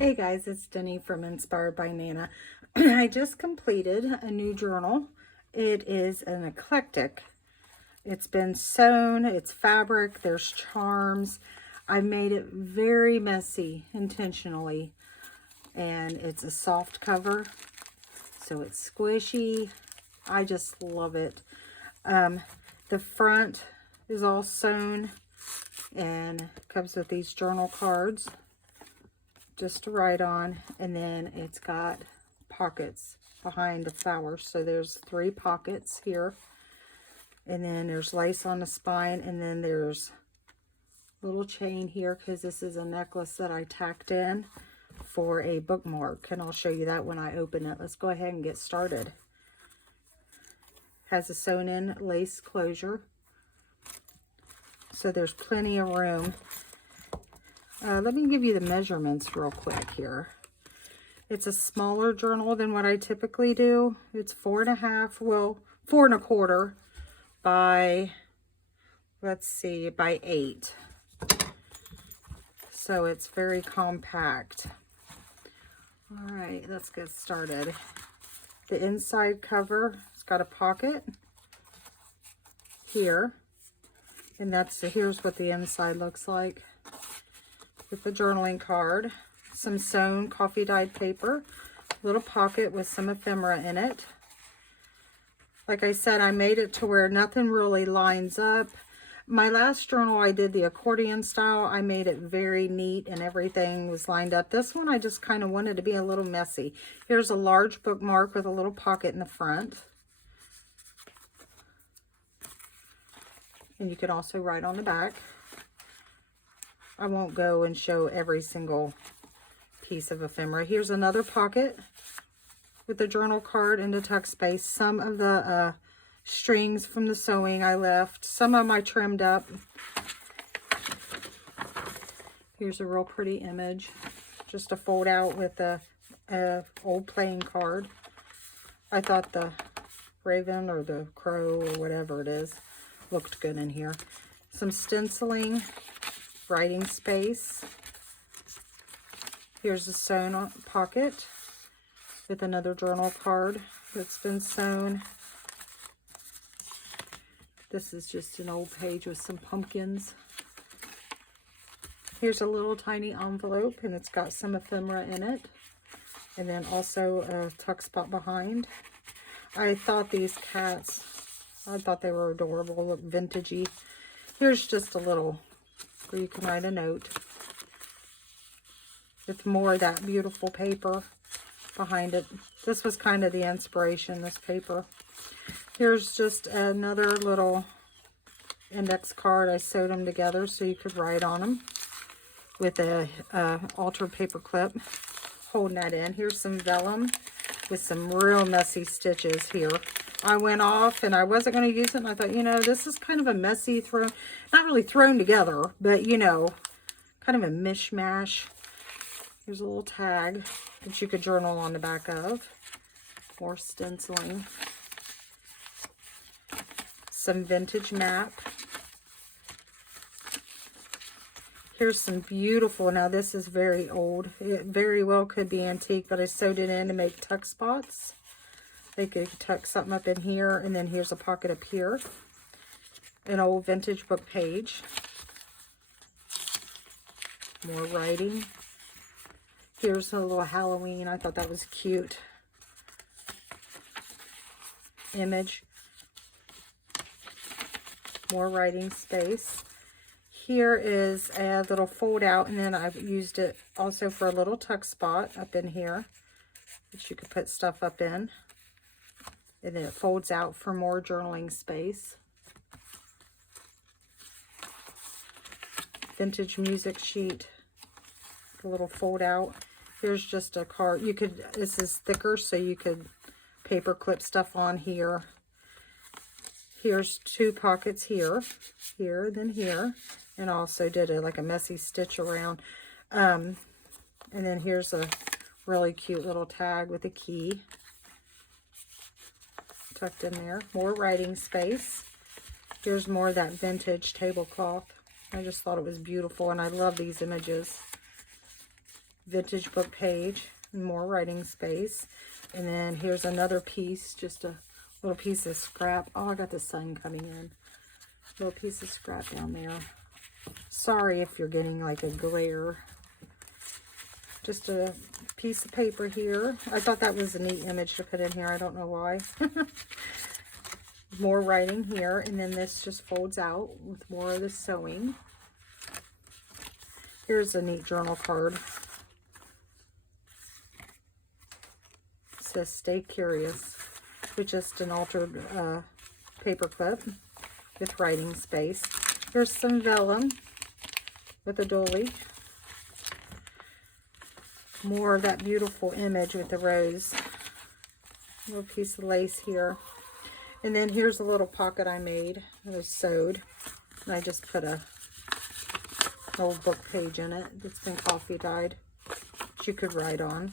Hey guys, it's Denny from Inspired by Nana. I just completed a new journal. It is an eclectic. It's been sewn, it's fabric, there's charms. I made it very messy intentionally, and it's a soft cover, so it's squishy. I just love it. The front is all sewn and comes with these journal cards just to write on, and then it's got pockets behind the flowers. So there's 3 pockets here, and then there's lace on the spine, and then there's a little chain here because this is a necklace that I tacked in for a bookmark, and I'll show you that when I open it. Let's go ahead and get started. Has a sewn in lace closure, so there's plenty of room. Let me give you the measurements real quick here. It's a smaller journal than what I typically do. It's 4.5, well, 4.25 by, let's see, by 8. So it's very compact. All right, let's get started. The inside cover, it's got a pocket here, and here's what the inside looks like, with the journaling card, some sewn coffee dyed paper, little pocket with some ephemera in it. Like I said, I made it to where nothing really lines up. My last journal, I did the accordion style. I made it very neat and everything was lined up. This one, I just kind of wanted to be a little messy. Here's a large bookmark with a little pocket in the front. And you can also write on the back. I won't go and show every single piece of ephemera. Here's another pocket with the journal card and the tuck space. Some of the strings from the sewing I left. Some of them I trimmed up. Here's a real pretty image. Just a fold out with a old playing card. I thought the raven or the crow or whatever it is looked good in here. Some stenciling, writing space. Here's a sewn pocket with another journal card that's been sewn. This is just an old page with some pumpkins. Here's a little tiny envelope, and it's got some ephemera in it, and then also a tuck spot behind. I thought these cats, I thought they were adorable, look vintagey. Here's just a little where you can write a note with more of that beautiful paper behind it. This was kind of the inspiration, this paper. Here's just another little index card. I sewed them together so you could write on them with a altered paper clip holding that in. Here's some vellum with some real messy stitches here. I went off and I wasn't going to use it, and I thought, you know, this is kind of a messy not really thrown together, but you know, kind of a mishmash. Here's a little tag that you could journal on the back of. More stenciling. Some vintage map. Here's some beautiful, now this is very old. It very well could be antique, but I sewed it in to make tuck spots. They could tuck something up in here, and then here's a pocket up here. An old vintage book page. More writing. Here's a little Halloween. I thought that was cute. Image. More writing space. Here is a little fold out, and then I've used it also for a little tuck spot up in here that you could put stuff up in. And then it folds out for more journaling space. Vintage music sheet. A little fold out. Here's just a card. You could, this is thicker, so you could paper clip stuff on here. Here's 2 pockets here, then here, and also did like a messy stitch around. And then here's a really cute little tag with a key tucked in there. More writing space. Here's more of that vintage tablecloth. I just thought it was beautiful, and I love these images. vintage book page, and more writing space. And then here's another piece, just a little piece of scrap. Oh, I got the sun coming in. Little piece of scrap down there. Sorry if you're getting like a glare. Just a piece of paper here. I thought that was a neat image to put in here. I don't know why. More writing here. And then this just folds out with more of the sewing. Here's a neat journal card. It says "Stay Curious" with just an altered paper clip with writing space. Here's some vellum with a dolly. More of that beautiful image with the rose. A little piece of lace here. And then here's a little pocket I made. It was sewed. And I just put a old book page in it that's been coffee dyed that you could write on.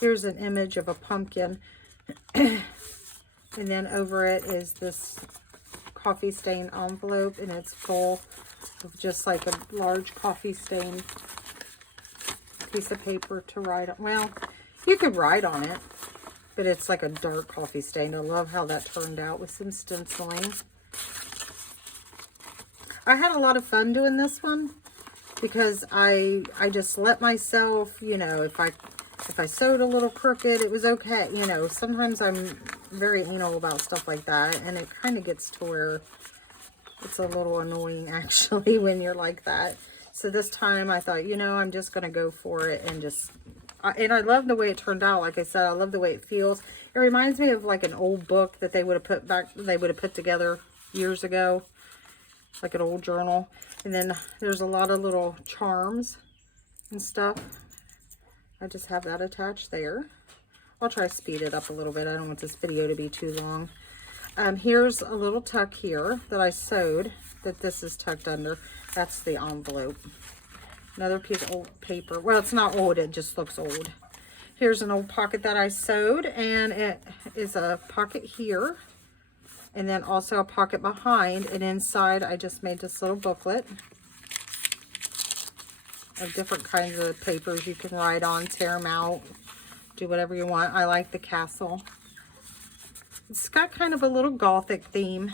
Here's an image of a pumpkin. And then over it is this coffee stain envelope, and it's full of just like a large coffee stain piece of paper to write on. Well, you could write on it, but it's like a dark coffee stain. I love how that turned out with some stenciling. I had a lot of fun doing this one because I just let myself, you know, if I sewed a little crooked, it was okay. You know, sometimes I'm very anal about stuff like that, and it kind of gets to where it's a little annoying actually when you're like that. So this time I thought, you know, I'm just going to go for it and just, and I love the way it turned out. Like I said, I love the way it feels. It reminds me of like an old book that they would have put together years ago, like an old journal. And then there's a lot of little charms and stuff. I just have that attached there. I'll try to speed it up a little bit. I don't want this video to be too long. Here's a little tuck here that I sewed, that this is tucked under. That's the envelope. Another piece of old paper. Well, it's not old, it just looks old. Here's an old pocket that I sewed, and it is a pocket here, and then also a pocket behind, and inside I just made this little booklet of different kinds of papers you can write on, tear them out, do whatever you want. I like the castle. It's got kind of a little gothic theme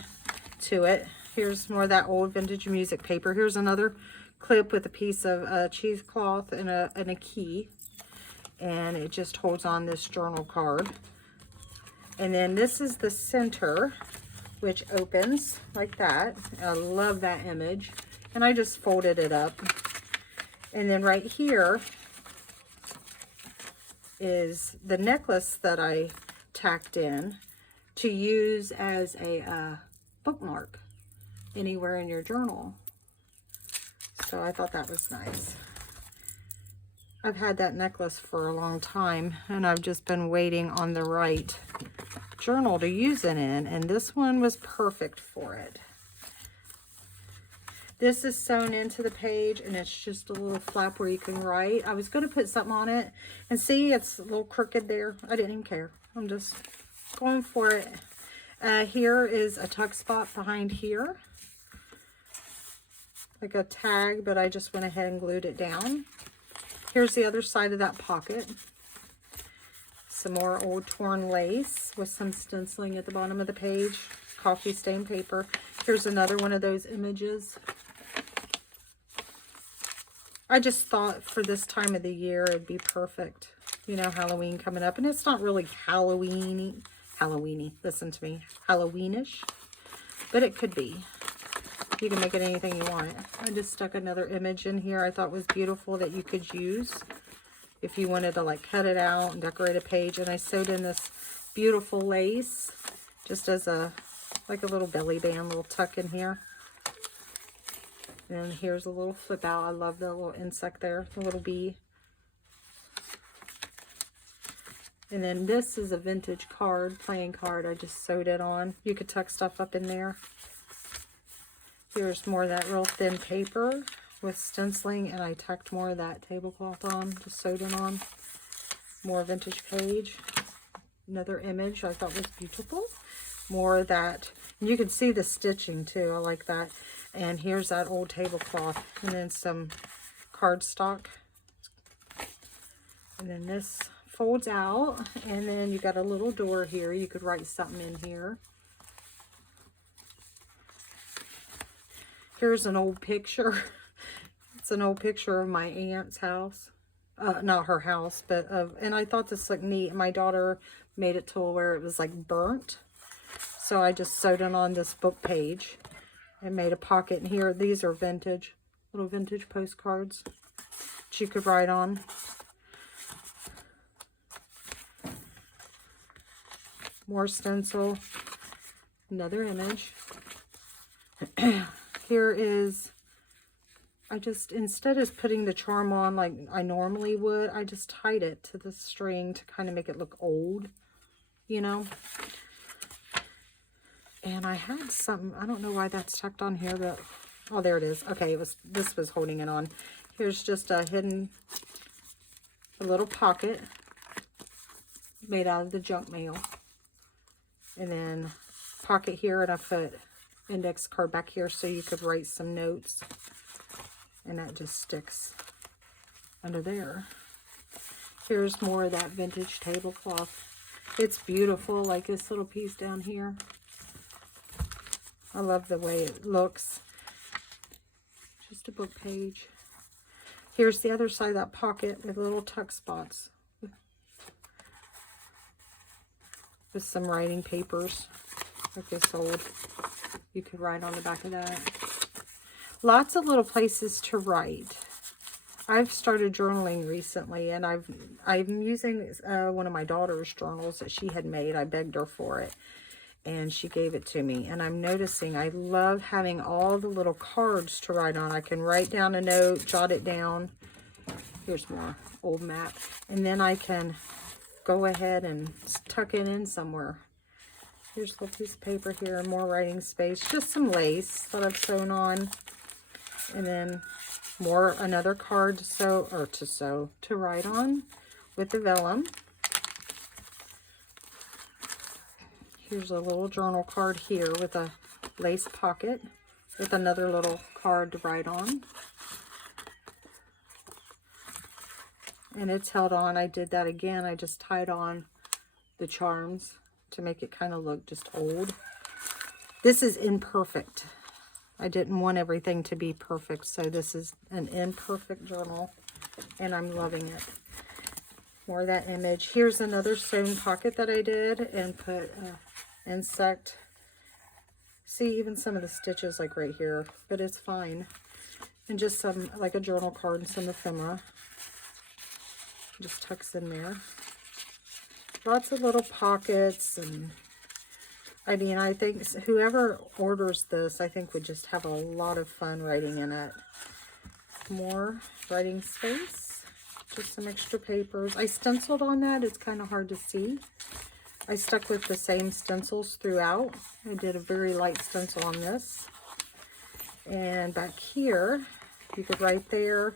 to it. Here's more of that old vintage music paper. Here's another clip with a piece of cheesecloth and a key. And it just holds on this journal card. And then this is the center, which opens like that. I love that image. And I just folded it up. And then right here is the necklace that I tacked in to use as a bookmark anywhere in your journal. So I thought that was nice. I've had that necklace for a long time, and I've just been waiting on the right journal to use it in, and this one was perfect for it. This is sewn into the page, and it's just a little flap where you can write. I was going to put something on it, and see, it's a little crooked there. I didn't even care. I'm just going for it. Here is a tuck spot behind here, like a tag, but I just went ahead and glued it down. Here's the other side of that pocket. Some more old torn lace with some stenciling at the bottom of the page. Coffee stained paper. Here's another one of those images. I just thought for this time of the year it'd be perfect. You know, Halloween coming up. And it's not really Halloweeny. Listen to me. Halloweenish. But it could be. You can make it anything you want. I just stuck another image in here I thought was beautiful that you could use if you wanted to like cut it out and decorate a page. And I sewed in this beautiful lace just as a like a little belly band, little tuck in here. And here's a little flip out. I love the little insect there, the little bee. And then this is a vintage card, playing card. I just sewed it on. You could tuck stuff up in there. Here's more of that real thin paper with stenciling, and I tucked more of that tablecloth on, just sewed it on. More vintage page. Another image I thought was beautiful. More of that You can see the stitching too. I like that. And here's that old tablecloth. And then some cardstock. And then this folds out. And then you got a little door here. You could write something in here. Here's an old picture. It's an old picture of my aunt's house. Not her house, but and I thought this looked neat. My daughter made it to where it was like burnt. So I just sewed it on this book page and made a pocket in here. These are vintage, little vintage postcards that you could write on. More stencil. Another image. Here is, I just, instead of putting the charm on like I normally would, I just tied it to the string to kind of make it look old, you know. And I had something, I don't know why that's tucked on here, but, oh, there it is. Okay, this was holding it on. Here's just a little pocket made out of the junk mail. And then pocket here, and I put index card back here so you could write some notes. And that just sticks under there. Here's more of that vintage tablecloth. It's beautiful, like this little piece down here. I love the way it looks. Just a book page. Here's the other side of that pocket with little tuck spots. With some writing papers like this old. You could write on the back of that. Lots of little places to write. I've started journaling recently, and I'm using one of my daughter's journals that she had made. I begged her for it, and she gave it to me. And I'm noticing I love having all the little cards to write on. I can write down a note, jot it down. Here's more old map. And then I can go ahead and tuck it in somewhere. Here's a little piece of paper here, more writing space. Just some lace that I've sewn on. And then another card to write on with the vellum. Here's a little journal card here with a lace pocket with another little card to write on. And it's held on. I did that again. I just tied on the charms to make it kind of look just old. This is imperfect. I didn't want everything to be perfect, so this is an imperfect journal, and I'm loving it. More of that image. Here's another sewn pocket that I did and put insect. See, even some of the stitches like right here, but it's fine. And just some, like a journal card and some ephemera. Just tucks in there. Lots of little pockets, and I mean, I think whoever orders this, I think would just have a lot of fun writing in it. More writing space, just some extra papers. I stenciled on that. It's kind of hard to see. I stuck with the same stencils throughout. I did a very light stencil on this. And back here, you could write there.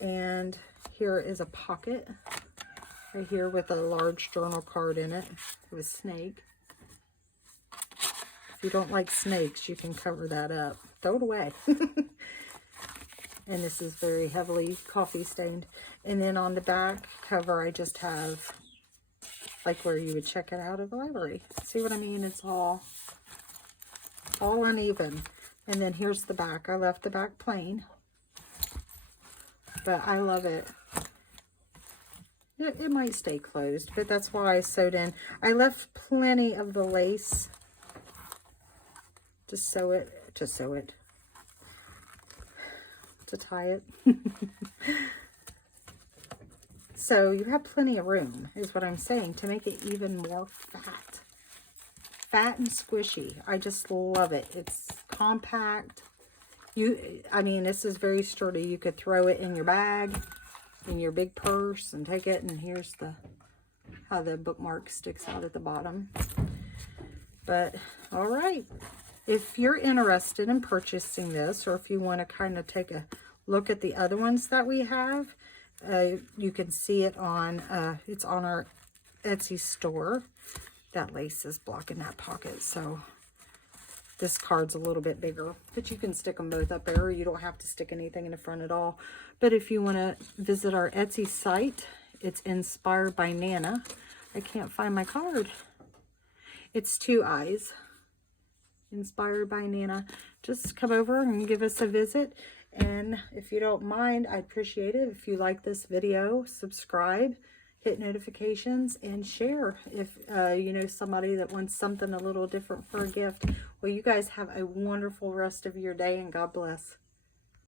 And here is a pocket right here with a large journal card in it with a snake. If you don't like snakes, you can cover that up. Throw it away. And this is very heavily coffee stained. And then on the back cover, I just have like where you would check it out of the library. See what I mean? It's all uneven. And then here's the back. I left the back plain, but I love it. It might stay closed, but that's why I sewed in. I left plenty of the lace to tie it. So you have plenty of room, is what I'm saying, to make it even more fat and squishy. I just love it. It's compact. I mean, this is very sturdy. You could throw it in your bag, in your big purse, and take it. And here's how the bookmark sticks out at the bottom. But all right, if you're interested in purchasing this, or if you want to kind of take a look at the other ones that we have, you can see it on it's on our Etsy store. That lace is blocking that pocket, so This card's a little bit bigger, but you can stick them both up there. You don't have to stick anything in the front at all. But if you want to visit our Etsy site, it's Inspired by Nana. I can't find my card. It's 2 eyes. Inspired by Nana. Just come over and give us a visit. And if you don't mind, I'd appreciate it if you like this video, subscribe, hit notifications, and share if you know somebody that wants something a little different for a gift. Well, you guys have a wonderful rest of your day, and God bless.